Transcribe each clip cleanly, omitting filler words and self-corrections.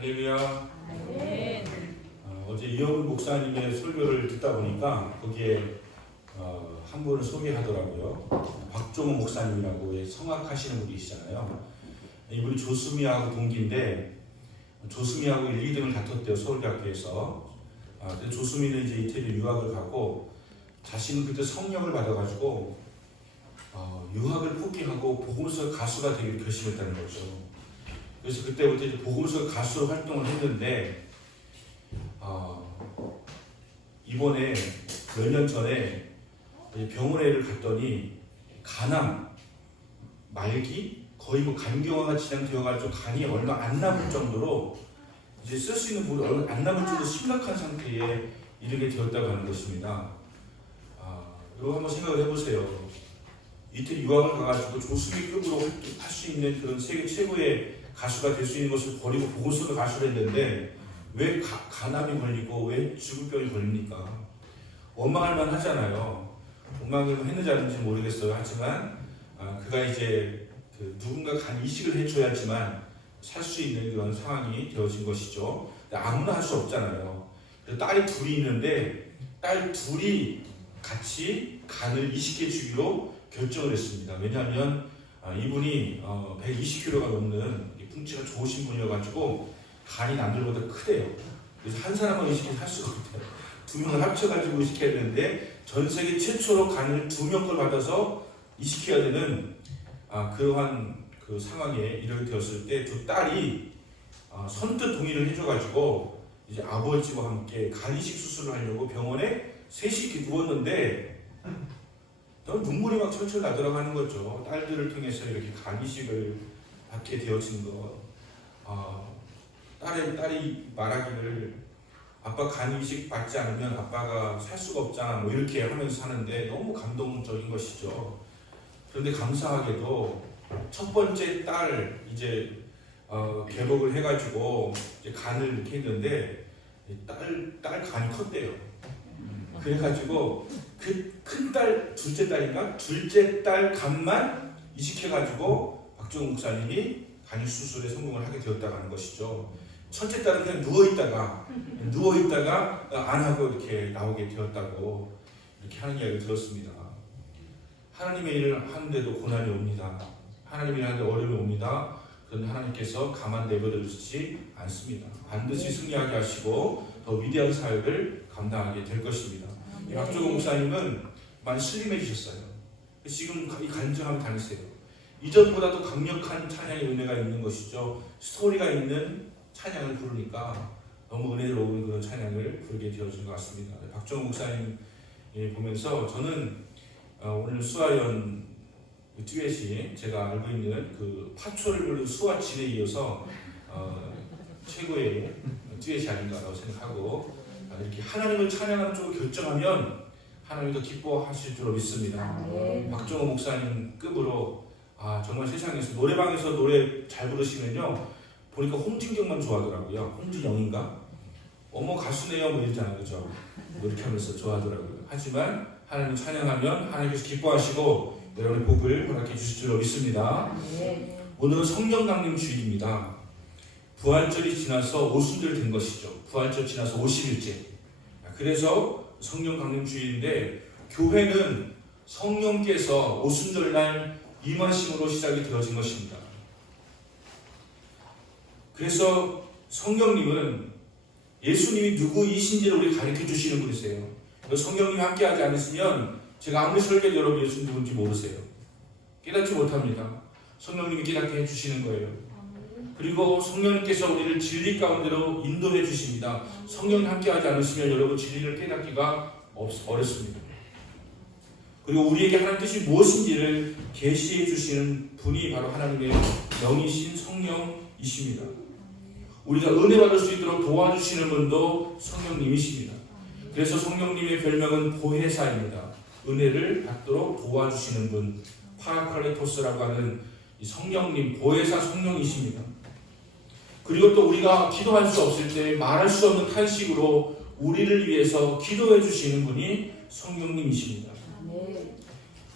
할렐루야. 네. 어제 이영훈 목사님의 설교를 듣다 보니까 거기에 한 분을 소개하더라고요. 박종호 목사님이라고 성악하시는 분이시잖아요. 이분이 조수미하고 동기인데 조수미하고 1, 2등을 다퉜대요. 서울대학교에서. 근데 조수미는 이제 이태리 유학을 가고 자신은 그때 성령을 받아가지고 유학을 포기하고 복음서 가수가 되기를 결심했다는 거죠. 그래서 그때부터 이제 복음서 가수로 활동을 했는데 이번에 몇 년 전에 병원에를 갔더니 간암 말기 거의 뭐 간경화가 진행되어가지고 간이 얼마 안 남을 정도로 이제 쓸 수 있는 부분이 얼마 안 남을 정도로 심각한 상태에 이르게 되었다고 하는 것입니다. 여러분 한번 생각을 해보세요. 이태리 유학을 가가지고 조수미급으로 할 수 있는 그런 세계 최고의 가수가 될 수 있는 것을 버리고 복음서 가수를 했는데 왜 간암이 걸리고 왜 죽을병이 걸립니까? 원망할 만 하잖아요. 원망을 했는지 안 했는지 모르겠어요. 하지만 그가 이제 누군가 간 이식을 해줘야지만 살 수 있는 그런 상황이 되어진 것이죠. 아무나 할 수 없잖아요. 그래서 딸이 둘이 있는데 딸 둘이 같이 간을 이식해 주기로 결정을 했습니다. 왜냐하면 이분이 120kg가 넘는 풍치가 좋으신 분이어가지고 간이 남들보다 크대요. 그래서 한 사람만 이식해서 할 수가 없대요. 두 명을 합쳐가지고 이식해야 되는데 전 세계 최초로 간을 2명 걸 받아서 이식해야 되는 그러한 그 상황에 이르게 되었을 때 두 딸이 선뜻 동의를 해줘가지고 이제 아버지와 함께 간 이식 수술을 하려고 병원에 셋이 이렇게 누웠는데 너무 눈물이 막 철철 나들어가는 거죠. 딸들을 통해서 이렇게 간 이식을 받게 되어진 것. 딸이 말하기를 아빠 간 이식 받지 않으면 아빠가 살 수가 없잖아 뭐 이렇게 하면서 사는데 너무 감동적인 것이죠. 그런데 감사하게도 첫 번째 딸 이제 개복을 해가지고 이제 간을 이렇게 했는데 딸 간이 컸대요. 그래가지고 그 큰 딸 둘째 딸인가 둘째 딸 간만 이식해가지고 박종호 목사님이 간이 수술에 성공을 하게 되었다고 하는 것이죠. 첫째 딸은 그냥 누워있다가 안 하고 이렇게 나오게 되었다고 이렇게 하는 이야기를 들었습니다. 하나님의 일을 하는데도 고난이 옵니다. 하나님의 일을 하는데 어려움이 옵니다. 그런데 하나님께서 가만 내버려 두시지 않습니다. 반드시 승리하게 하시고 더 위대한 사역을 감당하게 될 것입니다. 박종호 목사님은 많이 슬림해지셨어요. 지금 이 간증하며 다니세요. 이전보다 더 강력한 찬양의 은혜가 있는 것이죠. 스토리가 있는 찬양을 부르니까 너무 은혜로운 그런 찬양을 부르게 되어진 것 같습니다. 박종호 목사님 보면서 저는 오늘 수아연 듀엣이 제가 알고 있는 그 파초를 부르는 수아진에 이어서 최고의 듀엣이 아닌가라고 생각하고 이렇게 하나님을 찬양하는 쪽을 결정하면 하나님이 더 기뻐하실 줄로 믿습니다. 박종호 목사님급으로 정말 세상에서 노래방에서 노래 잘 부르시면요 보니까 홍진경만 좋아하더라고요. 홍진영인가? 어머 가수네요 뭐 이러잖아요. 그죠? 이렇게 하면서 좋아하더라고요. 하지만 하나님 찬양하면 하나님께서 기뻐하시고 여러분의 복을 허락해 주실 줄로 믿습니다. 오늘은 성령 강림 주일입니다. 부활절이 지나서 오순절 된 것이죠. 부활절 지나서 50일째. 그래서 성령 강림 주일인데 교회는 성령께서 오순절날 임하심으로 시작이 되어진 것입니다. 그래서 성령님은 예수님이 누구이신지를 우리 가르쳐 주시는 분이세요. 성령님이 함께하지 않으시면 제가 아무리 설교해도 여러분 예수님 누군지 모르세요. 깨닫지 못합니다. 성령님이 깨닫게 해주시는 거예요. 그리고 성령님께서 우리를 진리 가운데로 인도해 주십니다. 성령님 함께하지 않으시면 여러분 진리를 깨닫기가 어렵습니다. 그리고 우리에게 하나님 뜻이 무엇인지를 계시해 주시는 분이 바로 하나님의 영이신 성령이십니다. 우리가 은혜 받을 수 있도록 도와주시는 분도 성령님이십니다. 그래서 성령님의 별명은 보혜사입니다. 은혜를 받도록 도와주시는 분, 파라클레토스라고 하는 이 성령님, 보혜사 성령이십니다. 그리고 또 우리가 기도할 수 없을 때 말할 수 없는 탄식으로 우리를 위해서 기도해 주시는 분이 성령님이십니다.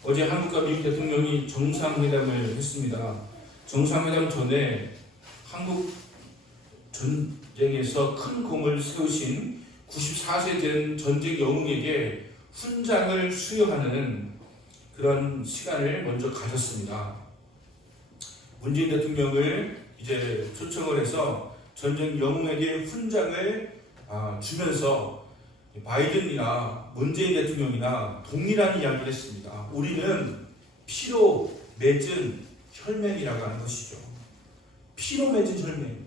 어제 한국과 미국 대통령이 정상회담을 했습니다. 정상회담 전에 한국 전쟁에서 큰功을 세우신 94세 된 전쟁 영웅에게 훈장을 수여하는 그런 시간을 먼저 가졌습니다. 문재인 대통령을 이제 초청을 해서 전쟁 영웅에게 훈장을 주면서 바이든이나 문재인 대통령이나 동일한 이야기를 했습니다. 우리는 피로 맺은 혈맹이라고 하는 것이죠. 피로 맺은 혈맹.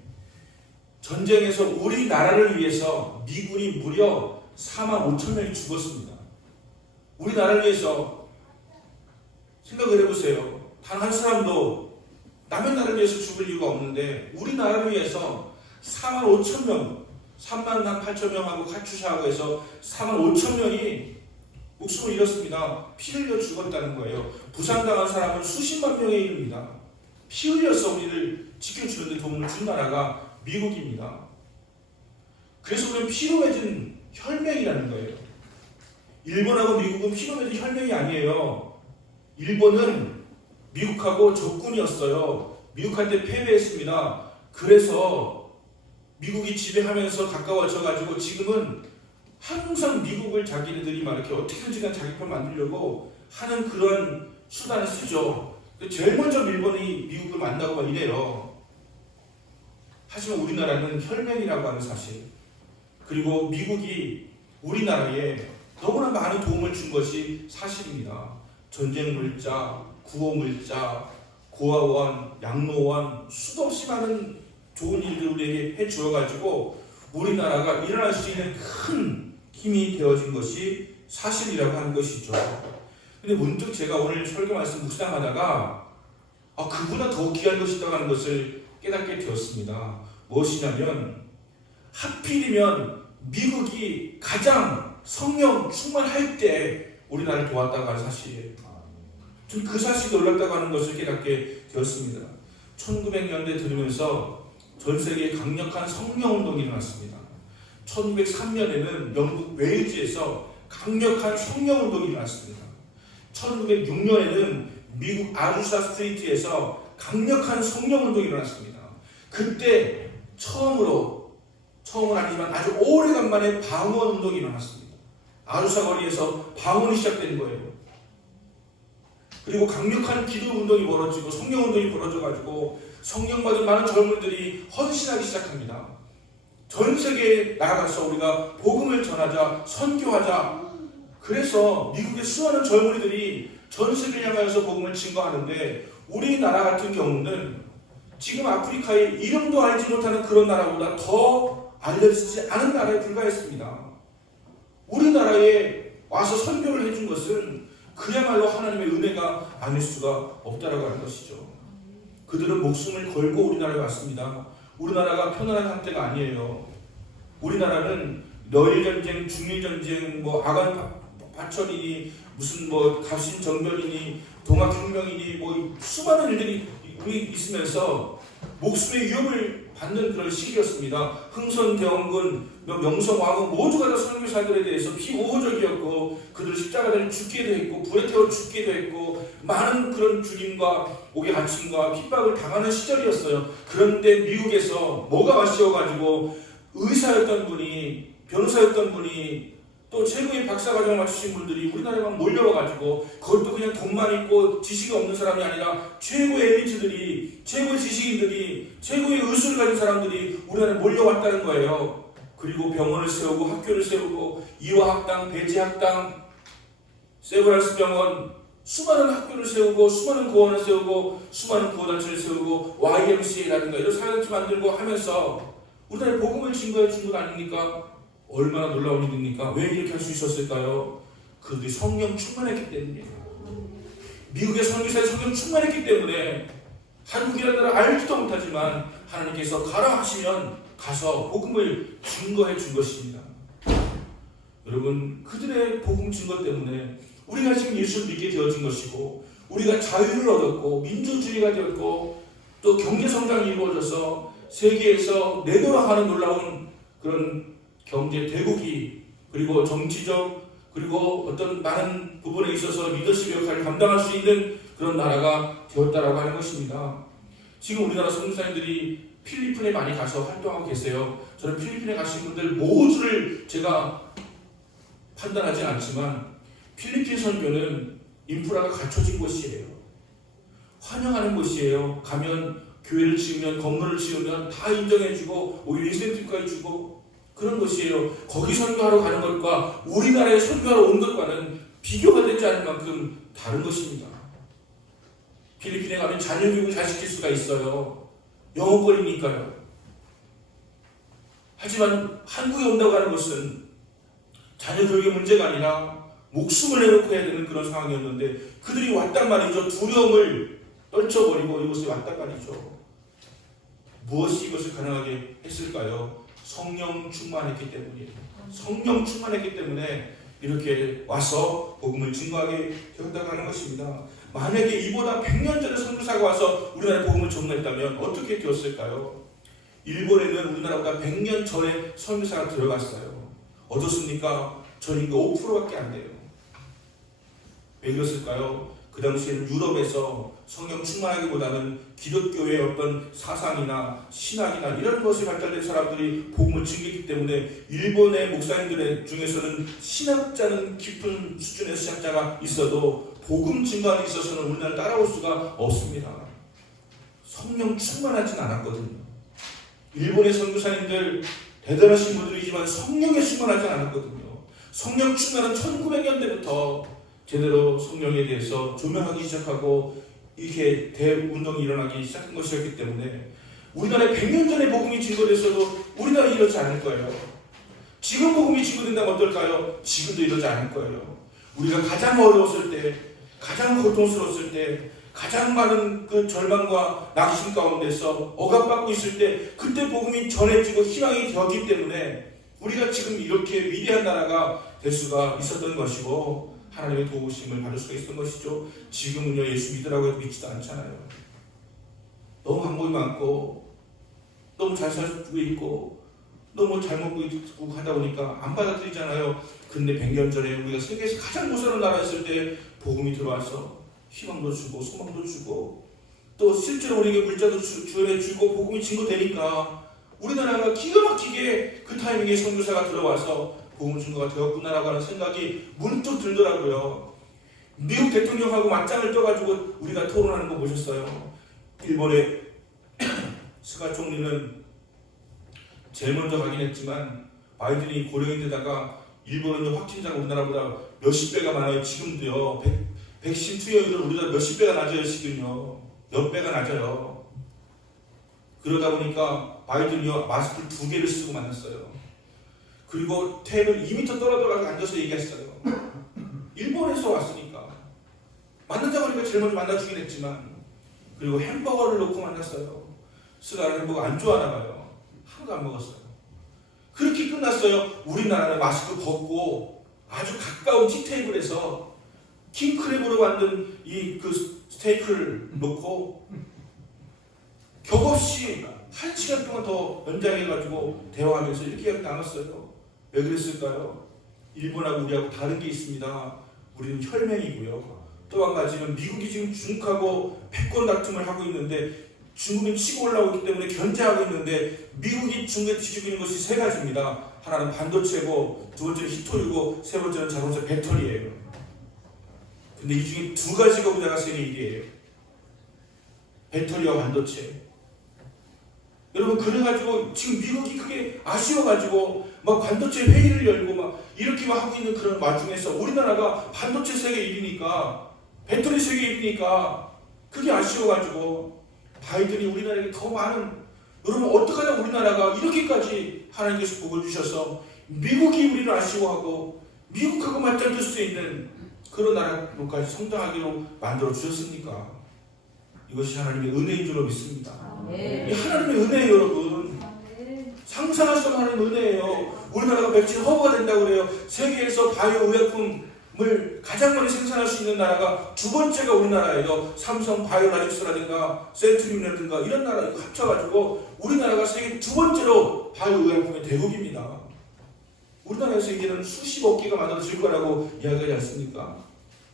전쟁에서 우리나라를 위해서 미군이 무려 4만 5천 명이 죽었습니다. 우리나라를 위해서 생각을 해보세요. 단 한 사람도 남의 나라를 위해서 죽을 이유가 없는데 우리나라를 위해서 4만 5천 명, 3만 8천 명하고 카츄샤하고 해서 4만 5천 명이 목숨을 잃었습니다. 피 흘려 죽었다는 거예요. 부상당한 사람은 수십만 명에 이릅니다. 피 흘려서 우리를 지켜주는데 도움을 준 나라가 미국입니다. 그래서 우리는 피로 맺은 혈맹이라는 거예요. 일본하고 미국은 피로 맺은 혈맹이 아니에요. 일본은 미국하고 적군이었어요. 미국한테 패배했습니다. 그래서 미국이 지배하면서 가까워져가지고 지금은 항상 미국을 자기네들이 막 이렇게 어떻게든지 자기 편 만들려고 하는 그런 수단을 쓰죠. 제일 먼저 일본이 미국을 만나고 막 이래요. 하지만 우리나라는 혈맹이라고 하는 사실, 그리고 미국이 우리나라에 너무나 많은 도움을 준 것이 사실입니다. 전쟁 물자, 구호 물자, 고아원, 양로원, 수도 없이 많은 좋은 일들 우리에게 해주어가지고 우리나라가 일어날 수 있는 큰 힘이 되어진 것이 사실이라고 하는 것이죠. 근데 문득 제가 오늘 설교 말씀 묵상하다가 그보다 더 귀한 것이 있다고 하는 것을 깨닫게 되었습니다. 무엇이냐면 하필이면 미국이 가장 성령 충만할 때 우리나라를 도왔다고 하는 사실이에요. 전 그 사실이 놀랍다고 하는 것을 깨닫게 되었습니다. 1900년대 들으면서 전 세계에 강력한 성령운동이 일어났습니다. 1903년에는 영국 웨일즈에서 강력한 성령운동이 일어났습니다. 1906년에는 미국 아주사 스트리트에서 강력한 성령운동이 일어났습니다. 그때 처음은 아니지만 아주 오래간만에 방언운동이 일어났습니다. 아주사 거리에서 방언이 시작된 거예요. 그리고 강력한 기도운동이 벌어지고 성령운동이 벌어져가지고 성령받은 많은 젊은이들이 헌신하기 시작합니다. 전 세계에 나아가서 우리가 복음을 전하자, 선교하자. 그래서 미국의 수많은 젊은이들이 전 세계를 향하여서 복음을 증거하는데 우리나라 같은 경우는 지금 아프리카에 이름도 알지 못하는 그런 나라보다 더 알려지지 않은 나라에 불과했습니다. 우리나라에 와서 선교를 해준 것은 그야말로 하나님의 은혜가 아닐 수가 없다라고 하는 것이죠. 그들은 목숨을 걸고 우리나라에 왔습니다. 우리나라가 편안한 상태가 아니에요. 우리나라는 러일전쟁, 중일전쟁, 아간 파천이니 무슨 갑신정변이니 동학혁명이니 수많은 일들이 있으면서 목숨의 위협을 받는 그런 시기였습니다. 흥선대원군, 명성왕후 모두가 다 선교사들에 대해서 비우호적이었고 그들 십자가를 죽기도 했고 불에 태워 죽기도 했고 많은 그런 죽임과 옥의 아침과 핍박을 당하는 시절이었어요. 그런데 미국에서 뭐가 마시어가지고 의사였던 분이, 변호사였던 분이, 또 최고의 박사과정을 마치신 분들이 우리나라에 막 몰려와가지고 그것도 그냥 돈만 있고 지식이 없는 사람이 아니라 최고의 엘리트들이, 최고의 지식인들이, 최고의 의술을 가진 사람들이 우리나라에 몰려왔다는 거예요. 그리고 병원을 세우고 학교를 세우고 이화학당, 배지학당, 세브란스 병원, 수많은 학교를 세우고 수많은 고원을 세우고 수많은 구호단체를 세우고 YMCA라든가 이런 사회단체 만들고 하면서 우리나라에 복음을 증거해 준 것 아닙니까? 얼마나 놀라운 일입니까? 왜 이렇게 할 수 있었을까요? 그들이 성령 충만했기 때문이에요. 미국의 선교사에 성령 충만했기 때문에 한국이라는 나라 알지도 못하지만 하나님께서 가라 하시면 가서 복음을 증거해 준 것입니다. 여러분, 그들의 복음 증거 때문에 우리가 지금 예수를 믿게 되어진 것이고 우리가 자유를 얻었고 민주주의가 되었고 또 경제성장이 이루어져서 세계에서 내노라하는 놀라운 그런 경제 대국이, 그리고 정치적, 그리고 어떤 많은 부분에 있어서 리더십 역할을 감당할 수 있는 그런 나라가 되었다라고 하는 것입니다. 지금 우리나라 선교사님들이 필리핀에 많이 가서 활동하고 계세요. 저는 필리핀에 가신 분들 모두를 제가 판단하지 않지만 필리핀 선교는 인프라가 갖춰진 곳이에요. 환영하는 곳이에요. 가면 교회를 지으면 건물을 지으면 다 인정해주고 오히려 인센티브까지 주고 그런 곳이에요. 거기 선교하러 가는 것과 우리나라에 선교하러 온 것과는 비교가 되지 않을 만큼 다른 것입니다. 필리핀에 가면 자녀 교육을 잘 시킬 수가 있어요. 영어권이니까요. 하지만 한국에 온다고 하는 것은 자녀 교육의 문제가 아니라 목숨을 내놓고 해야 되는 그런 상황이었는데 그들이 왔단 말이죠. 두려움을 떨쳐버리고 이곳에 왔단 말이죠. 무엇이 이것을 가능하게 했을까요? 성령 충만했기 때문이에요. 성령 충만했기 때문에 이렇게 와서 복음을 증거하게 되었다고 하는 것입니다. 만약에 이보다 100년 전에 선교사가 와서 우리나라에 복음을 전파했다면 어떻게 되었을까요? 일본에는 우리나라보다 100년 전에 선교사가 들어갔어요. 어떻습니까? 전인구 5%밖에 안 돼요. 왜 그랬을까요? 그 당시에는 유럽에서 성령 충만하기보다는 기독교의 어떤 사상이나 신학이나 이런 것에 발달된 사람들이 복음을 증거했기 때문에 일본의 목사님들 중에서는 신학자는 깊은 수준의 신학자가 있어도 복음 증거하는 데 있어서는 우리나라를 따라올 수가 없습니다. 성령 충만하진 않았거든요. 일본의 선교사님들 대단하신 분들이지만 성령에 충만하지 않았거든요. 성령 충만은 1900년대부터 제대로 성령에 대해서 조명하기 시작하고 이렇게 대운동이 일어나기 시작한 것이었기 때문에 우리나라에 100년 전에 복음이 증거됐어도 우리나라에 이러지 않을 거예요. 지금 복음이 증거된다면 어떨까요? 지금도 이러지 않을 거예요. 우리가 가장 어려웠을 때, 가장 고통스러웠을 때, 가장 많은 그 절망과 낙심 가운데서 억압받고 있을 때 그때 복음이 전해지고 희망이 되었기 때문에 우리가 지금 이렇게 위대한 나라가 될 수가 있었던 것이고 하나님의 도우심을 받을 수가 있었던 것이죠. 지금은요 예수 믿으라고 해도 믿지도 않잖아요. 너무 방법이 많고 너무 잘 살고 있고 너무 잘 먹고 있고 하다 보니까 안 받아들이잖아요. 근데 100년 전에 우리가 세계에서 가장 무서운 나라였을 때 복음이 들어와서 희망도 주고 소망도 주고 또 실제로 우리에게 물자도 주어내주고 복음이 증거되니까 우리나라가 기가 막히게 그 타이밍에 선교사가 들어와서 복음 증거가 되었구나라고 하는 생각이 문득 들더라고요. 미국 대통령하고 맞짱을 떠가지고 우리가 토론하는 거 보셨어요? 일본의 스가 총리는 제일 먼저 가긴 했지만 바이든이 고령인데다가 일본은 확진자가 우리나라보다 몇십 배가 많아요. 지금도요. 백신 투여율은 우리가 몇십 배가 낮아요. 지금요. 몇 배가 낮아요. 그러다 보니까 바이든이요 마스크를 2개를 쓰고 만났어요. 그리고 테이블 2m 떨어져 앉아서 얘기했어요. 일본에서 왔으니까 만난다고 하니까 제일 먼저 만나주긴 했지만 그리고 햄버거를 놓고 만났어요. 스가는 햄버거 안 좋아하나 봐요. 하나도 안 먹었어요. 그렇게 끝났어요. 우리나라는 마스크 벗고 아주 가까운 티테이블에서 킹크랩으로 만든 이 그 스테이크를 놓고 격없이 1시간 동안 더 연장해가지고 대화하면서 이렇게 나눴어요. 왜 그랬을까요? 일본하고 우리하고 다른 게 있습니다. 우리는 혈맹이고요. 또 한 가지는 미국이 지금 중국하고 패권 다툼을 하고 있는데 중국은 치고 올라오기 때문에 견제하고 있는데 미국이 중국에 뒤지고 있는 것이 3가지입니다. 하나는 반도체고 두 번째는 히토류고 세 번째는 자동차 배터리예요. 근데 이 중에 2가지가 우리나라 세계 1위예요. 배터리와 반도체. 여러분 그래가지고 지금 미국이 그게 아쉬워가지고 막 반도체 회의를 열고 막 이렇게 막 하고 있는 그런 와중에서 우리나라가 반도체 세계 1위니까 배터리 세계 1위니까 그게 아쉬워가지고 바이든이 우리나라에게 더 많은 여러분 어떡하냐 우리나라가 이렇게까지 하나님께서 복을 주셔서 미국이 우리를 아쉬워하고 미국하고 맞짱 뜰 수 있는 그런 나라로까지 성장하기로 만들어 주셨습니까? 이것이 하나님의 은혜인 줄로 믿습니다. 이 하나님의 은혜예요, 여러분. 상상할 수 없는 하나님의 은혜예요. 우리나라가 백신 허가가 된다고 그래요. 세계에서 바이오 의약품을 가장 많이 생산할 수 있는 나라가 2번째가 우리나라예요. 삼성 바이오라직스라든가 센트리움이라든가 이런 나라 합쳐가지고 우리나라가 세계 2번째로 바이오 의약품의 대국입니다. 우리나라에서 이제는 수십억 개가 만들어질 거라고 이야기하지 않습니까?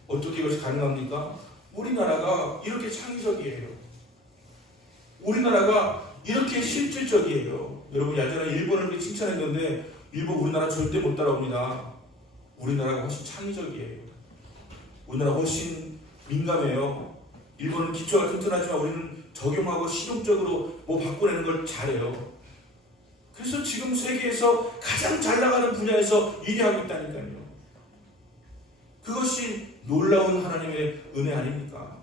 어떻게 이것이 가능합니까? 우리나라가 이렇게 창의적이에요. 우리나라가 이렇게 실질적이에요. 여러분 예전에 일본을 그렇게 칭찬했는데 일본 우리나라 절대 못 따라옵니다. 우리나라가 훨씬 창의적이에요. 우리나라 훨씬 민감해요. 일본은 기초가 튼튼하지만 우리는 적용하고 실용적으로 뭐 바꿔내는 걸 잘해요. 그래서 지금 세계에서 가장 잘 나가는 분야에서 1위하고 있다니까요. 그것이 놀라운 하나님의 은혜 아닙니까?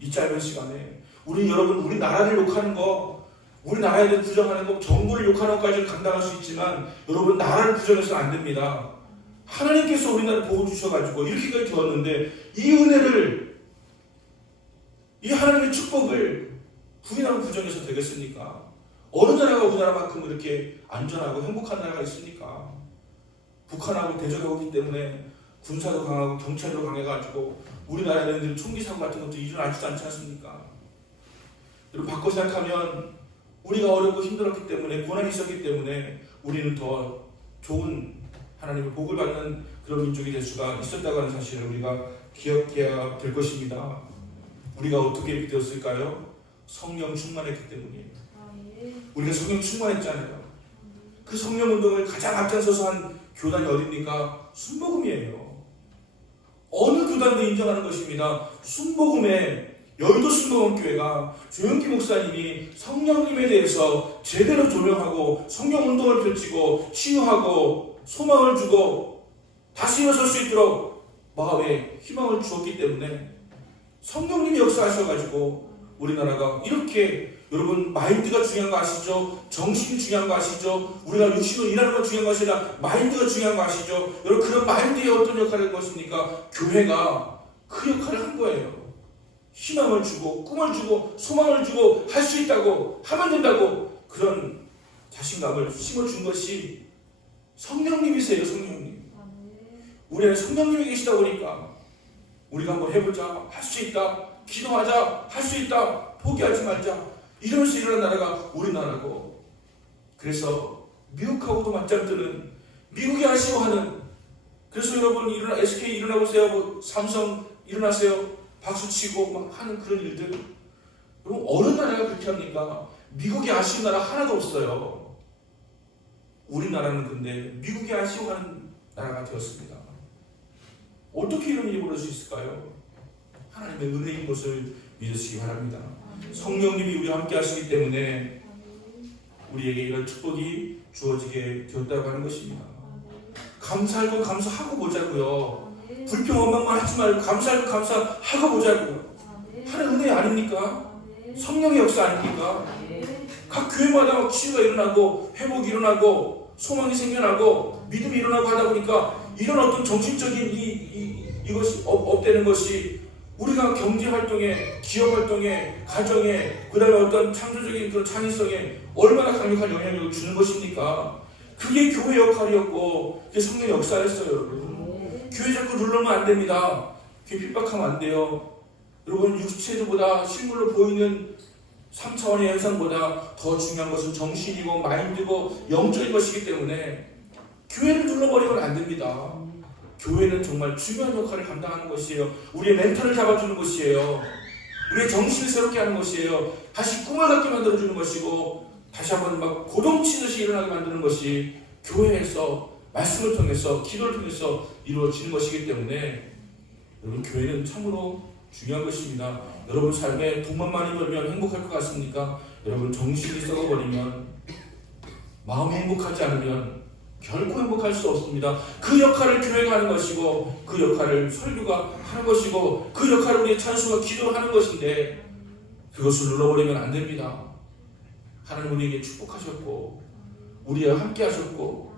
이 짧은 시간에 여러분 우리 나라를 욕하는 거, 우리 나라에 대해 부정하는 거, 정부를 욕하는 것까지는 감당할 수 있지만 여러분 나라를 부정해서는 안 됩니다. 하나님께서 우리나라를 보호 주셔가지고 이렇게까지 되었는데 이 은혜를, 이 하나님의 축복을 부인하고 부정해서 되겠습니까? 어느 나라가 우리나라만큼 이렇게 안전하고 행복한 나라가 있습니까? 북한하고 대적하고 있기 때문에 군사도 강하고 경찰도 강해가지고 우리나라에는 총기 사고 같은 것도 일어나지도 않지 않습니까? 여러분 바꿔 생각하면 우리가 어렵고 힘들었기 때문에, 고난이 있었기 때문에 우리는 더 좋은 하나님의 복을 받는 그런 민족이 될 수가 있었다고 하는 사실을 우리가 기억해야 될 것입니다. 우리가 어떻게 이렇게 되었을까요? 성령 충만했기 때문이에요. 우리가 성령 충만했잖아요. 그 성령 운동을 가장 앞장서서 한 교단이 어디입니까? 순복음이에요. 어느 교단도 인정하는 것입니다. 순복음에, 여의도 순복음교회가 조영기 목사님이 성령님에 대해서 제대로 조명하고 성령 운동을 펼치고 치유하고 소망을 주고 다시 일어설 수 있도록 마음에 희망을 주었기 때문에 성령님이 역사하셔가지고 우리나라가 이렇게, 여러분 마인드가 중요한 거 아시죠? 정신이 중요한 거 아시죠? 우리가 육신으로 일하는 거 중요한 것이 아니라 마인드가 중요한 거 아시죠? 여러분 그런 마인드에 어떤 역할을 할 것입니까? 교회가 그 역할을 한 거예요. 희망을 주고 꿈을 주고 소망을 주고 할 수 있다고, 하면 된다고 그런 자신감을 심어준 것이 성령님이세요. 성령님. 우리 안에 성령님이 계시다 보니까 우리가 한번 해보자, 할 수 있다, 기도하자, 할 수 있다, 포기하지 말자, 이러면서 일어난 나라가 우리나라고, 그래서 미국하고도 맞짱 뜨는, 미국이 아쉬워하는, 그래서 여러분 SK 일어나보세요, 뭐 삼성 일어나세요, 박수치고 막 하는 그런 일들. 여러분 어느 나라가 그렇게 합니까? 미국이 아쉬운 나라 하나도 없어요. 우리나라는 근데 미국이 아쉬워하는 나라가 되었습니다. 어떻게 이런 일이 벌어질 수 있을까요? 하나님의 은혜인 것을 믿으시기 바랍니다. 성령님이 우리와 함께 하시기 때문에 우리에게 이런 축복이 주어지게 되었다고 하는 것입니다. 감사할 건 감사하고 보자고요. 불평 원망만 하지 말고 감사할 건 감사하고 보자고요. 하나님의 은혜 아닙니까? 성령의 역사 아닙니까? 각 교회마다 치유가 일어나고 회복이 일어나고 소망이 생겨나고 믿음이 일어나고 하다 보니까 이런 어떤 정신적인 이것이 업되는 것이 우리가 경제활동에, 기업활동에, 가정에, 그 다음에 어떤 창조적인 그런 창의성에 얼마나 강력한 영향력을 주는 것입니까? 그게 교회 역할이었고 그게 성령의 역사였어요. 여러분 교회 자꾸 누르면 안 됩니다. 교회 핍박하면 안 돼요. 여러분 육체보다 실물로 보이는 3차원의 현상보다 더 중요한 것은 정신이고 마인드고 영적인 것이기 때문에 교회를 눌러버리면 안 됩니다. 교회는 정말 중요한 역할을 감당하는 것이에요. 우리의 멘탈을 잡아주는 것이에요. 우리의 정신을 새롭게 하는 것이에요. 다시 꿈을 갖게 만들어주는 것이고 다시 한번 막 고동치듯이 일어나게 만드는 것이 교회에서 말씀을 통해서 기도를 통해서 이루어지는 것이기 때문에 여러분 교회는 참으로 중요한 것입니다. 여러분 삶에 돈만 많이 벌면 행복할 것 같습니까? 여러분 정신이 썩어버리면, 마음이 행복하지 않으면 결코 행복할 수 없습니다. 그 역할을 교회가 하는 것이고 그 역할을 설교가 하는 것이고 그 역할을 우리의 찬송과 기도를 하는 것인데 그것을 눌러버리면 안 됩니다. 하나님 우리에게 축복하셨고 우리와 함께 하셨고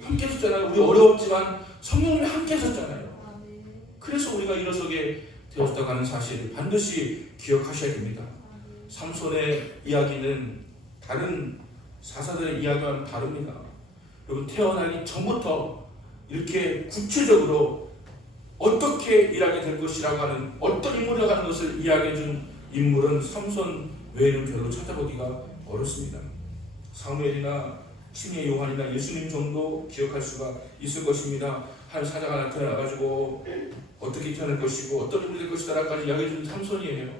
함께 하셨잖아요. 우리 어려웠지만 성령님이 함께 하셨잖아요. 그래서 우리가 일어서게 되었다고 하는 사실을 반드시 기억하셔야 됩니다. 삼손의 이야기는 다른 사사들의 이야기와는 다릅니다. 여러분 태어나기 전부터 이렇게 구체적으로 어떻게 일하게 될 것이라고 하는 어떤 인물이라고 하는 것을 이야기해 준 인물은 삼손 외에는 별로 찾아보기가 어렵습니다. 사무엘이나 침례 요한이나 예수님 정도 기억할 수가 있을 것입니다. 한 사자가 나타나가지고 어떻게 태어날 것이고 어떤 인물이 될 것이다 라고 이야기해 준 삼손이에요.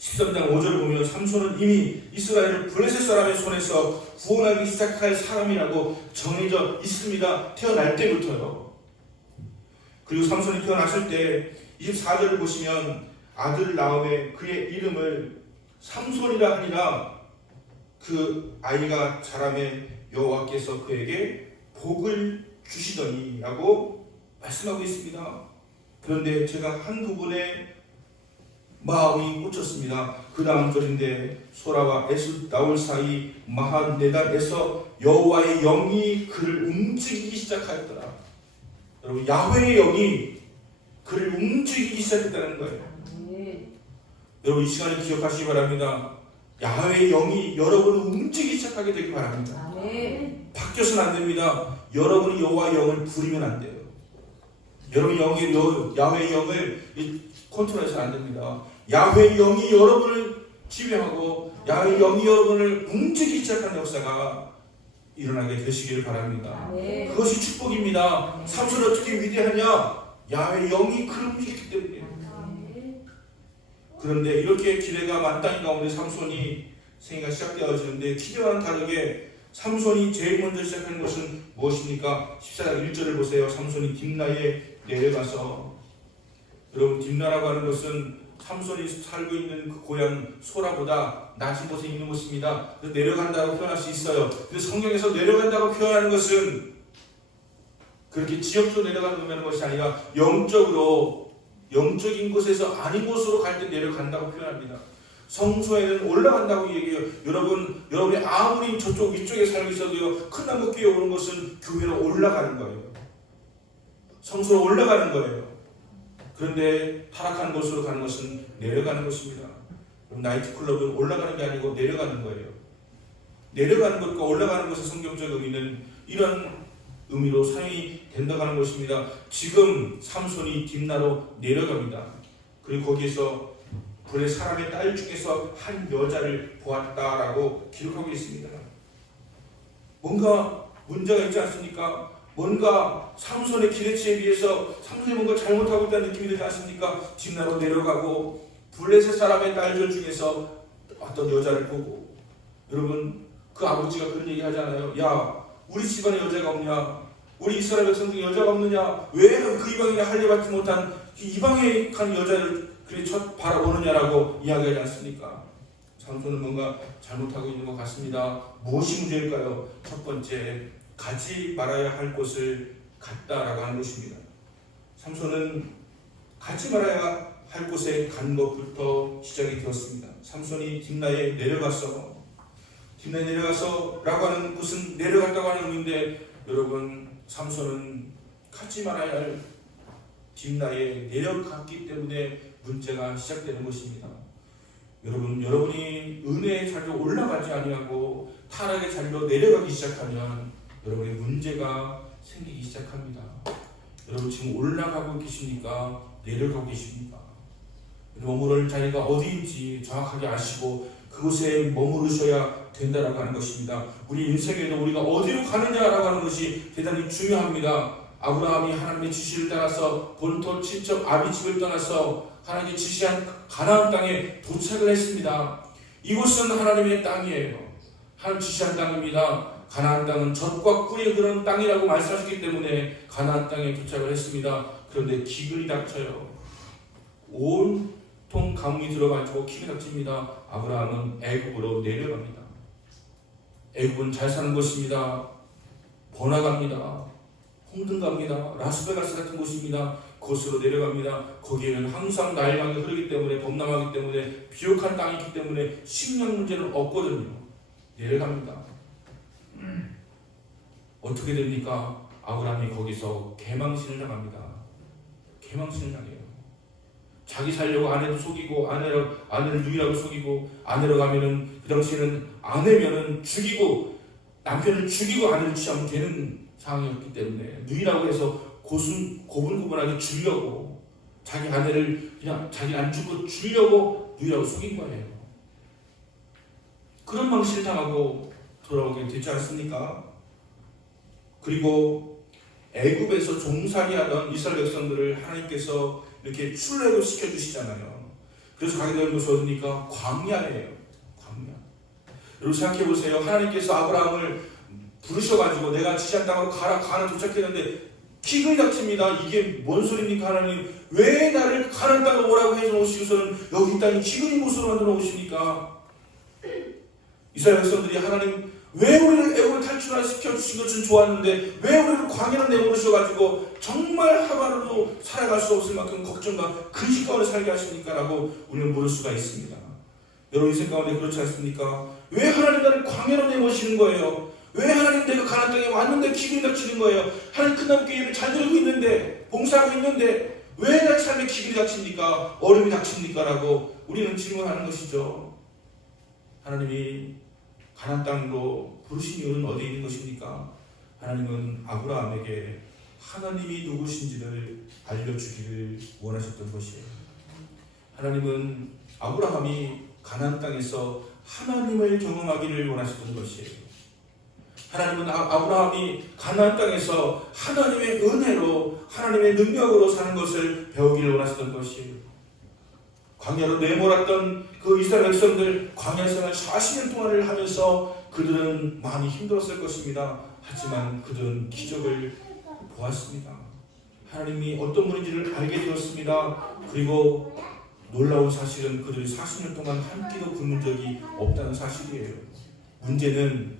13장 5절을 보면 삼손은 이미 이스라엘을 블레셋 사람의 손에서 구원하기 시작할 사람이라고 정해져 있습니다. 태어날 때부터요. 그리고 삼손이 태어났을 때 24절을 보시면 아들 낳음에 그의 이름을 삼손이라 하니라. 그 아이가 자라매 여호와께서 그에게 복을 주시더니 라고 말씀하고 있습니다. 그런데 제가 한 부분에 마음이 꽂혔습니다. 그 다음 절인데 소라와 에스다올 사이 마한네단에서 여호와의 영이 그를 움직이기 시작하였더라. 여러분, 야훼의 영이 그를 움직이기 시작했다는 거예요. 여러분, 이 시간에 기억하시기 바랍니다. 야훼의 영이 여러분을 움직이기 시작하게 되길 바랍니다. 바뀌어서는 안 됩니다. 여러분이 여호와의 영을 부리면 안 돼요. 여러분이 야훼의 영을 컨트롤해서는 안 됩니다. 야훼의 영이 여러분을 지배하고 야훼의 영이 여러분을 움직이기 시작하는 역사가 일어나게 되시기를 바랍니다. 그것이 축복입니다. 삼손이 어떻게 위대하냐? 야훼의 영이 그를 움직이기 때문에. 그런데 이렇게 기대가 만땅인 가운데 삼손이 생애가 시작되어지는데 기대와는 다르게 삼손이 제일 먼저 시작하는 것은 무엇입니까? 14장 1절을 보세요. 삼손이 딥나에 내려가서, 여러분, 딥나라고 하는 것은 삼손이 살고 있는 그 고향 소라보다 낮은 곳에 있는 곳입니다. 그래서 내려간다고 표현할 수 있어요. 근데 성경에서 내려간다고 표현하는 것은 그렇게 지역적으로 내려가는 것이 아니라 영적인 곳에서 아닌 곳으로 갈 때 내려간다고 표현합니다. 성소에는 올라간다고 얘기해요. 여러분이 아무리 저쪽 위쪽에 살고 있어도요, 큰 나무 끼어 오는 것은 교회로 올라가는 거예요. 성소로 올라가는 거예요. 그런데 타락한 곳으로 가는 것은 내려가는 것입니다. 나이트클럽은 올라가는 게 아니고 내려가는 거예요. 내려가는 것과 올라가는 것의 성경적 의미는 이런 의미로 사용이 된다고 하는 것입니다. 지금 삼손이 딥나로 내려갑니다. 그리고 거기에서 불의 사람의 딸 중에서 한 여자를 보았다라고 기록하고 있습니다. 뭔가 문제가 있지 않습니까? 뭔가 삼손의 기대치에 비해서 삼손이 뭔가 잘못하고 있다는 느낌이 들지 않습니까? 딥나로 내려가고 블레셋 사람의 딸들 중에서 어떤 여자를 보고, 여러분, 그 아버지가 그런 얘기 하잖아요. 야, 우리 집안에 여자가 없냐? 우리 이스라엘 백성 중에 여자가 없느냐? 왜 그 이방인이 할례받지 못한 이방에 가는 여자를 그리 바라보느냐라고 이야기하지 않습니까? 삼손은 뭔가 잘못하고 있는 것 같습니다. 무엇이 문제일까요? 첫 번째, 가지 말아야 할 곳을 갔다라고 하는 것입니다. 삼손은 가지 말아야 할 곳에 간 것부터 시작이 되었습니다. 삼손이 딥나에 내려가서 라고 하는 곳은 내려갔다고 하는 의미인데, 여러분, 삼손은 가지 말아야 할 딥나에 내려갔기 때문에 문제가 시작되는 것입니다. 여러분이 은혜의 자리로 올라가지 아니하고 타락의 자리로 내려가기 시작하면 여러분의 문제가 생기기 시작합니다. 여러분, 지금 올라가고 계십니까? 내려가고 계십니까? 머무를 자리가 어디인지 정확하게 아시고 그곳에 머무르셔야 된다라고 하는 것입니다. 우리 인생에도 우리가 어디로 가느냐라고 하는 것이 대단히 중요합니다. 아브라함이 하나님의 지시를 따라서 본토 친척 아비집을 떠나서 하나님의 지시한 가나안 땅에 도착을 했습니다. 이곳은 하나님의 땅이에요. 하나님 지시한 땅입니다. 가나안 땅은 젖과 꿀이 흐르는 땅이라고 말씀하셨기 때문에 가나안 땅에 도착을 했습니다. 그런데 기근이 닥쳐요. 온통 가뭄이 들어가지고 기근이 닥칩니다. 아브라함은 애굽으로 내려갑니다. 애굽은 잘 사는 곳입니다. 번화가입니다. 홍등갑니다. 라스베가스 같은 곳입니다. 그곳으로 내려갑니다. 거기에는 항상 나일강이 흐르기 때문에, 범람하기 때문에, 비옥한 땅이기 때문에 식량 문제는 없거든요. 내려갑니다. 어떻게 됩니까? 아브라함이 거기서 개망신을 당합니다. 개망신을 당해요. 자기 살려고 아내도 속이고, 아내를 누이라고 속이고, 아내로 가면은, 그 당시에는 아내면은 죽이고, 남편을 죽이고 아내를 취하면 되는 상황이었기 때문에 누이라고 해서 고분고분하게 주려고, 자기 아내를 그냥 자기 안 죽고 주려고 누이라고 속인 거예요. 그런 망신을 당하고 돌아오게 되지 않습니까? 그리고 애굽에서 종살이하던 이스라엘 백성들을 하나님께서 이렇게 출애굽 시켜주시잖아요. 그래서 가게 되는 것이 어디입니까? 광야예요. 광야. 여러분 생각해 보세요. 하나님께서 아브라함을 부르셔가지고 내가 지시한 땅으로 가라. 가나 도착했는데 기근이 닥칩니다. 이게 뭔 소리입니까? 하나님 왜 나를 가나안 땅으로 오라고 해서 오시고서는 여기 땅이 기근인 곳으로 만들어 오십니까? 이스라엘 백성들이 하나님 왜 우리를 애굽을 탈출시켜 주신 것은 좋았는데 왜 우리를 광야로 내버리셔가지고 정말 하루하루도 살아갈 수 없을 만큼 걱정과 근심 가운데 살게 하십니까? 라고 우리는 물을 수가 있습니다. 여러분 인생 가운데 그렇지 않습니까? 왜 하나님 나를 광야로 내모시는 거예요? 왜 하나님 내가 가나안 땅에 왔는데 기근이 닥치는 거예요? 하나님 큰나무교 예배 잘 드리고 있는데 봉사하고 있는데 왜 내 삶에 기근이 닥칩니까? 어려움이 닥칩니까? 라고 우리는 질문하는 것이죠. 하나님이 가나안 땅으로 부르신 이유는 어디에 있는 것입니까? 하나님은 아브라함에게 하나님이 누구신지를 알려주기를 원하셨던 것이에요. 하나님은 아브라함이 가나안 땅에서 하나님을 경험하기를 원하셨던 것이에요. 하나님은 아브라함이 가나안 땅에서 하나님의 은혜로 하나님의 능력으로 사는 것을 배우기를 원하셨던 것이에요. 광야로 내몰았던 그 이스라엘 백성들 광야 생활 40년 동안을 하면서 그들은 많이 힘들었을 것입니다. 하지만 그들은 기적을 보았습니다. 하나님이 어떤 분인지를 알게 되었습니다. 그리고 놀라운 사실은 그들이 40년 동안 한 끼도 굶은 적이 없다는 사실이에요. 문제는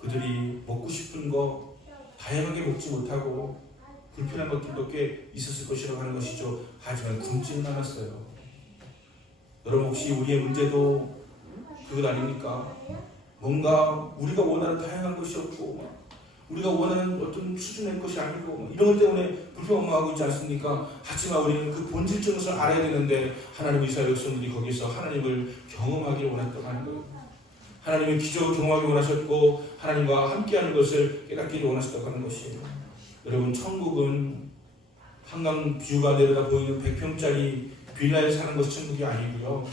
그들이 먹고 싶은 거 다양하게 먹지 못하고 불편한 것들도 꽤 있었을 것이라고 하는 것이죠. 하지만 굶지는 않았어요. 여러분 혹시 우리의 문제도 그것 아닙니까? 뭔가 우리가 원하는 다양한 것이 없고 우리가 원하는 어떤 수준의 것이 아니고 이런 것 때문에 불평하고 있지 않습니까? 하지만 우리는 그 본질적인 것을 알아야 되는데 하나님 이스라엘 백성들이 거기서 하나님을 경험하기를 원했다고 하는 거예요. 하나님의 기적을 경험하기 원하셨고 하나님과 함께하는 것을 깨닫기를 원하셨다고 하는 것이에요. 여러분 천국은 한강 뷰가 내려다 보이는 100평짜리 빌라에 사는 것이 천국이 아니고요.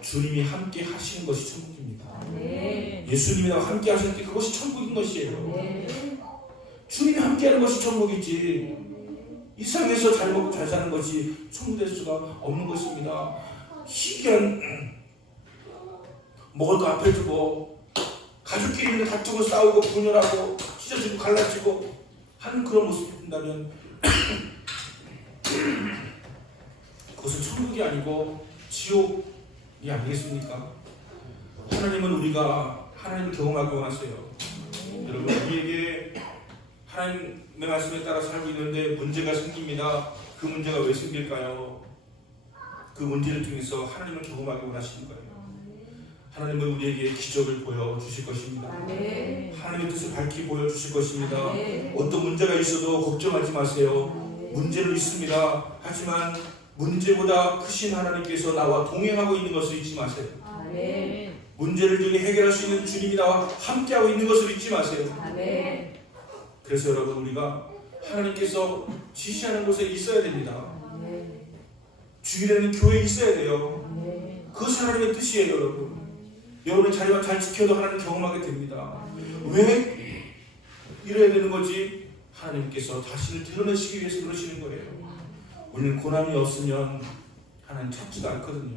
주님이 함께 하시는 것이 천국입니다. 네. 예수님이 나와 함께 하실 때 그것이 천국인 것이에요. 네. 주님이 함께하는 것이 천국이지 이 세상에서 잘 먹고 잘 사는 것이 천국 될 수가 없는 것입니다. 희귀한 먹을 거 앞에 두고 가족끼리 다투고 싸우고 분열하고 찢어지고 갈라지고 하는 그런 모습이 된다면 그것은 천국이 아니고 지옥이 아니겠습니까? 하나님은 우리가 하나님을 경험하기 원하세요. 여러분 우리에게 하나님의 말씀에 따라 살고 있는데 문제가 생깁니다. 그 문제가 왜 생길까요? 그 문제를 통해서 하나님을 경험하기 원하시는 거예요. 하나님은 우리에게 기적을 보여주실 것입니다. 하나님의 뜻을 밝히 보여주실 것입니다. 어떤 문제가 있어도 걱정하지 마세요. 문제는 있습니다. 하지만 문제보다 크신 하나님께서 나와 동행하고 있는 것을 잊지 마세요. 문제를 중에 해결할 수 있는 주님이 나와 함께하고 있는 것을 잊지 마세요. 그래서 여러분 우리가 하나님께서 지시하는 곳에 있어야 됩니다. 주일에는 교회에 있어야 돼요. 그것이 하나님의 뜻이에요. 여러분 여러분의 자리만 잘 지켜도 하나님을 경험하게 됩니다. 왜 이래야 되는 거지? 하나님께서 자신을 드러내시기 위해서 그러시는 거예요. 우리는 고난이 없으면 하나님 찾지도 않거든요.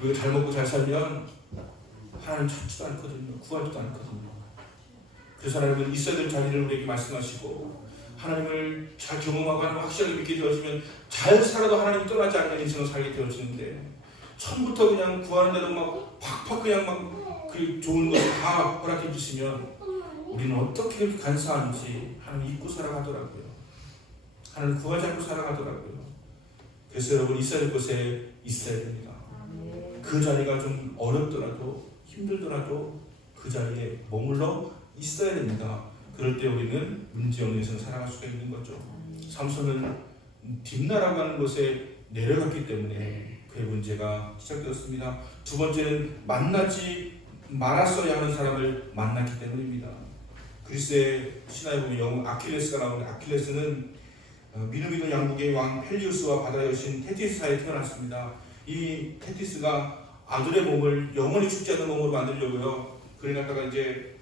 우리가 잘 먹고 잘 살면 하나님 찾지도 않거든요. 구하지도 않거든요. 그래서 하나님은 있어야 될 자리를 우리에게 말씀하시고 하나님을 잘 경험하고 하나님을 확실하게 믿게 되어지면 잘 살아도 하나님 떠나지 않는 인생을 살게 되어지는데 처음부터 그냥 구하는 대로 막 팍팍 그냥 막 그 좋은 것을 다 허락해 주시면 우리는 어떻게 그렇게 간사한지 하나님 잊고 살아가더라고요. 하나님 구하지 않고 살아가더라고요. 그래서 여러분 있어야 될 곳에 있어야 됩니다. 그 자리가 좀 어렵더라도 힘들더라도 그 자리에 머물러 있어야 됩니다. 그럴 때 우리는 문제 없는 인생을 살아갈 수가 있는 거죠. 삼손은 딥나라고 하는 곳에 내려갔기 때문에 그의 문제가 시작되었습니다. 두 번째는 만나지 말았어야 하는 사람을 만났기 때문입니다. 그리스의 신화에 보면 영웅 아킬레스가 나오는데 아킬레스는 미누미노 양국의 왕 펠리우스와 바다의 여신 테티스사에 태어났습니다. 이 테티스가 아들의 몸을 영원히 죽지 않는 몸으로 만들려고요. 그를 갖다가 이제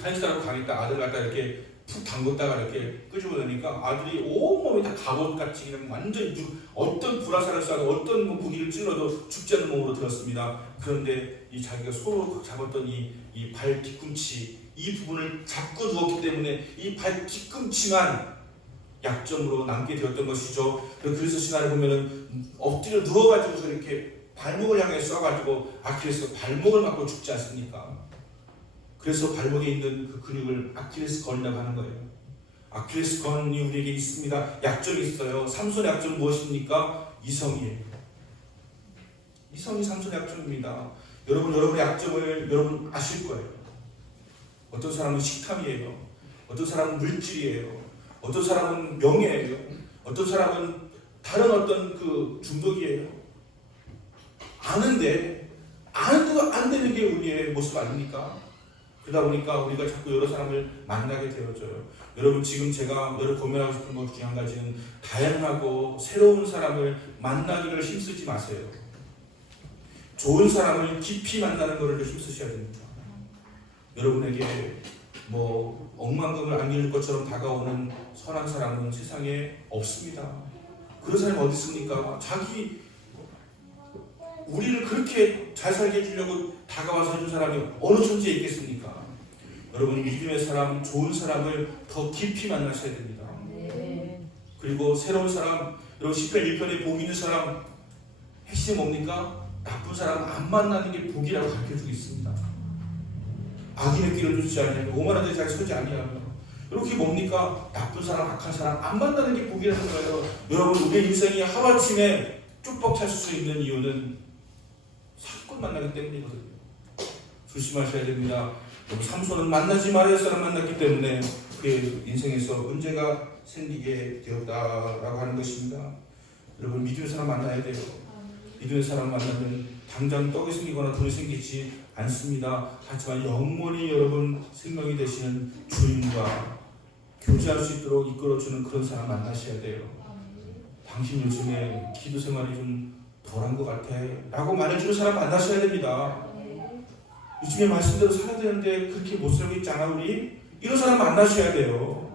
사이사로 가니까 아들을 갖다 이렇게 푹 담궜다가 이렇게 끄집어내니까 아들이 온몸이 다 갑옷같이 그냥 완전히 어떤 불화살을 쏴도 어떤 무기를 찔러도 죽지 않는 몸으로 들었습니다. 그런데 이 자기가 손으로 잡았던 이 발 뒤꿈치 이 부분을 잡고 누웠기 때문에 이 발 뒤꿈치만 약점으로 남게 되었던 것이죠. 그래서 신화를 보면은 엎드려 누워가지고서 이렇게 발목을 향해 쏴가지고 아킬레스가 발목을 맞고 죽지 않습니까? 그래서 발목에 있는 그 근육을 아킬레스 건이라고 하는 거예요. 아킬레스 건이 우리에게 있습니다. 약점이 있어요. 삼손의 약점은 무엇입니까? 이성이에요. 이성이 삼손의 약점입니다. 여러분의 약점을 여러분 아실 거예요. 어떤 사람은 식탐이에요. 어떤 사람은 물질이에요. 어떤 사람은 명예예요. 어떤 사람은 다른 어떤 그 중독이에요. 아는데도 안 되는 게 우리의 모습 아닙니까? 그러다 보니까 우리가 자꾸 여러 사람을 만나게 되어져요. 여러분 지금 제가 여러 고민하고 싶은 것 중에 한 가지는 다양하고 새로운 사람을 만나기를 힘쓰지 마세요. 좋은 사람을 깊이 만나는 것을 힘쓰셔야 됩니다. 여러분에게 뭐 억만금을 안길 것처럼 다가오는 선한 사람은 세상에 없습니다. 그런 사람이 어디 있습니까? 우리를 그렇게 잘 살게 해주려고 다가와서 해준 사람이 어느 존재에 있겠습니까? 여러분 믿음의 사람, 좋은 사람을 더 깊이 만나셔야 됩니다. 그리고 새로운 사람, 여러분 시편 1편에 복 있는 사람 핵심이 뭡니까? 나쁜 사람 안 만나는 게 복이라고 가르쳐주고 있습니다. 악인의 길을 쫓지 아니하며 오만한 데 잘 서지 아니하며 이렇게 뭡니까? 나쁜 사람, 악한 사람 안 만나는 게 복이라는 거예요. 여러분 우리의 인생이 하루아침에 쪽박 찰 수 있는 이유는 사기꾼 만나기 때문이거든요. 조심하셔야 됩니다. 삼손은 만나지 말아야 할 사람 만났기 때문에 그의 인생에서 문제가 생기게 되었다라고 하는 것입니다. 여러분 믿음의 사람 만나야 돼요. 믿음의 사람 만나면 당장 떡이 생기거나 돈이 생기지 않습니다. 하지만 영원히 여러분 생명이 되시는 주님과 교제할 수 있도록 이끌어주는 그런 사람 만나셔야 돼요. 당신 요즘에 기도 생활이 좀 덜한 것 같아 라고 말해주는 사람 만나셔야 됩니다. 요즘에 말씀대로 살아야 되는데 그렇게 못 살고 있잖아 우리? 이런 사람 만나셔야 돼요.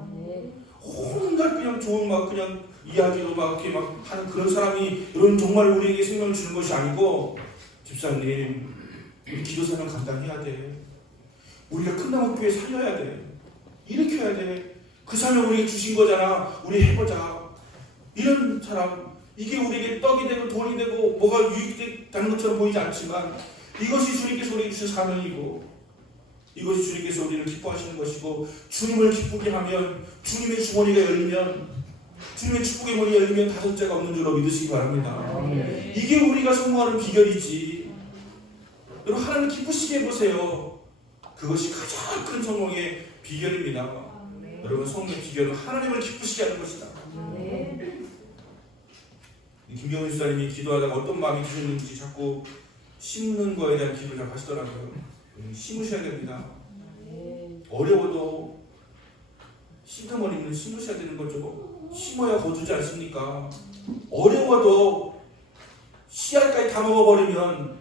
온갖 그냥 좋은 막 그냥 이야기로 막 이렇게 막 하는 그런 사람이 여러분 정말 우리에게 생명을 주는 것이 아니고 집사님 우리 기도 생활 감당해야 돼. 우리가 큰나무 교회 살려야 돼. 일으켜야 돼. 그 삶을 우리에게 주신 거잖아. 우리 해보자. 이런 사람 이게 우리에게 떡이 되고 돈이 되고 뭐가 유익이 되는 것처럼 보이지 않지만 이것이 주님께서 우리에게 주신 사명이고 이것이 주님께서 우리를 기뻐하시는 것이고 주님을 기쁘게 하면 주님의 주머니가 열리면 주님의 축복의 머리가 열리면 다섯째가 없는 줄로 믿으시기 바랍니다. 이게 우리가 성공하는 비결이지. 여러분 하나님 기쁘시게 해보세요. 그것이 가장 큰 성공의 비결입니다. 여러분 성공의 비결은 하나님을 기쁘시게 하는 것이다. 김경훈 집사님이 기도하다가 어떤 마음이 드셨는지 자꾸 심는 거에 대한 기도를 잘 하시더라고요. 심으셔야 됩니다. 어려워도 심어버리면 심으셔야 되는 거죠. 심어야 거두지 않습니까? 어려워도 씨알까지 다 먹어버리면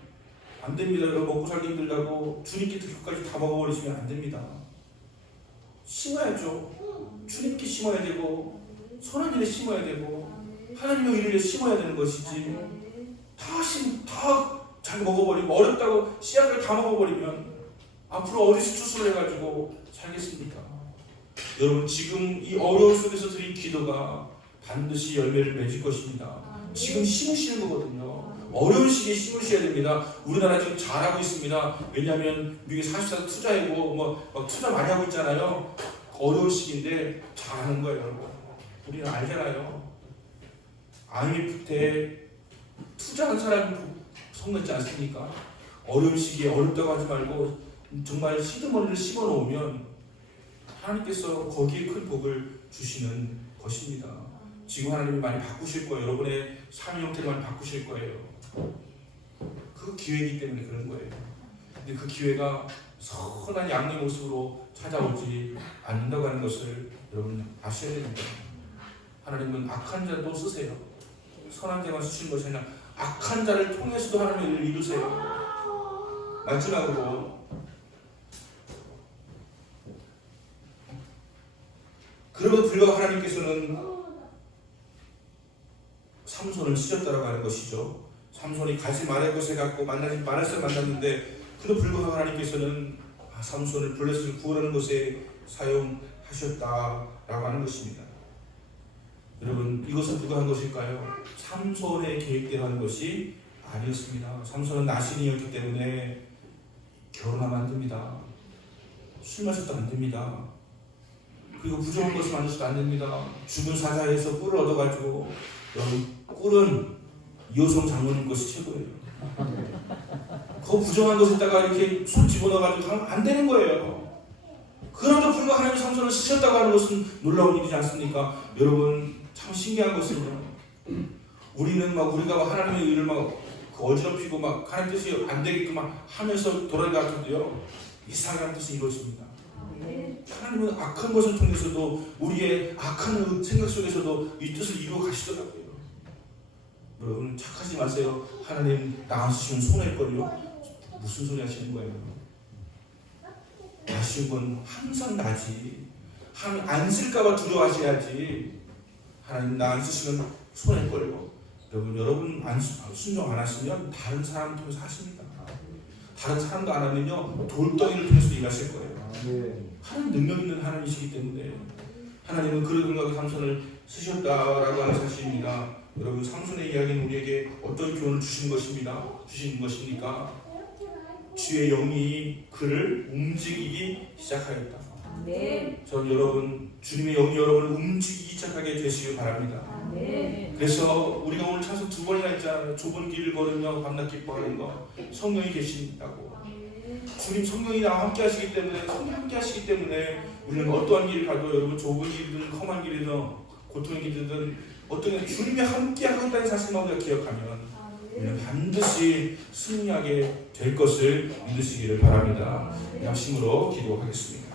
안 됩니다. 여러분 먹고 살기 힘들다고 주님께 드릴까지 다 먹어버리시면 안 됩니다. 심어야죠. 주님께 심어야 되고 선한 일에 심어야 되고 하나님의 일을 심어야 되는 것이지 다 잘 먹어버리고 어렵다고 씨앗을 다 먹어버리면 앞으로 어디서 추수를 해가지고 살겠습니까? 여러분 지금 이 어려움 속에서 드린 기도가 반드시 열매를 맺을 것입니다. 지금 심으시는 거거든요. 어려운 시기에 심으셔야 됩니다. 우리나라 지금 잘하고 있습니다. 왜냐하면 미국에 44도 투자이고 막 투자 많이 하고 있잖아요. 어려운 시기인데 잘하는 거예요. 여러분. 우리는 알잖아요. IMF 때 투자한 사람이 성났지 않습니까? 어려운 시기에 어렵다고 하지 말고 정말 시드머니를 심어놓으면 하나님께서 거기에 큰 복을 주시는 것입니다. 지금 하나님이 많이 바꾸실 거예요. 여러분의 삶의 형태를 많이 바꾸실 거예요. 그 기회이기 때문에 그런 거예요. 근데 그 기회가 선한 양의 모습으로 찾아오지 않는다고 하는 것을 여러분 아셔야 됩니다. 하나님은 악한 자도 쓰세요. 선한 자만 쓰시는 것이 아니라 악한 자를 통해서도 하나님의 일을 이루세요. 마지막으로 그럼에도 불구하고 하나님께서는 삼손을 쓰셨다라고 하는 것이죠. 삼손이 가지 말할 곳에 갔고 만나지 말할 때 만났는데 그럼에도 불구하고 하나님께서는 삼손을 블레셋을 구원하는 것에 사용하셨다라고 하는 것입니다. 여러분, 이것은 누가 한 것일까요? 삼손의 계획대로 하는 것이 아니었습니다. 삼손은 나신이었기 때문에 결혼하면 안 됩니다. 술 마셔도 안 됩니다. 그리고 부정한 것을 만들어도 안 됩니다. 죽은 사자에서 꿀을 얻어가지고, 여러분, 꿀은 이호성 장모님 것이 최고예요. 그 부정한 것에다가 이렇게 손 집어넣어가지고 하면 안 되는 거예요. 그럼에도 불구하고 하나님 삼손을 쓰셨다고 하는 것은 놀라운 일이지 않습니까? 여러분, 참 신기한 것은요, 우리는 우리가 하나님의 의를 어지럽히고 하나님 뜻이 안 되게끔 하면서 돌아가서도요, 이상한 뜻이 이루어집니다. 하나님은 악한 것을 통해서도 우리의 악한 생각 속에서도 이 뜻을 이루어 가시더라고요. 여러분, 착하지 마세요. 하나님 나 안 쓰시면 손해일걸요. 무슨 소리 하시는 거예요? 아쉬운 건 항상 나지. 하나님 안 쓸까봐 두려워하셔야지. 하나님 나 안 쓰시면 손해일걸요. 여러분 순종 안 하시면 다른 사람 통해서 하십니다. 다른 사람도 안 하면요, 돌덩이를 통해서 일하실 거예요. 하나님 능력 있는 하나님이시기 때문에 하나님은 그런 생각에 삼손을 쓰셨다라고 하는 사실입니다. 여러분, 삼손의 이야기는 우리에게 어떤 교훈을 주신 것입니까? 주의 영이 그를 움직이기 시작하였다. 전 여러분, 주님의 영이 여러분을 움직이기 시작하게 되시길 바랍니다. 그래서 우리가 오늘 찬송 2번이나 했잖아요. 좁은 길을 걸으며 밤낮 기뻐하는 거, 성령이 계신다고. 주님 성령이 나와 함께 하시기 때문에, 성령이 함께 하시기 때문에 우리는 어떠한 길을 가도, 여러분, 좁은 길이든 험한 길이든 고통의 길이든 어떤 길, 주님이 함께 하겠다는 사실만 우리가 기억하면 우리는 반드시 승리하게 될 것을 믿으시기를 바랍니다. 양심으로 기도하겠습니다.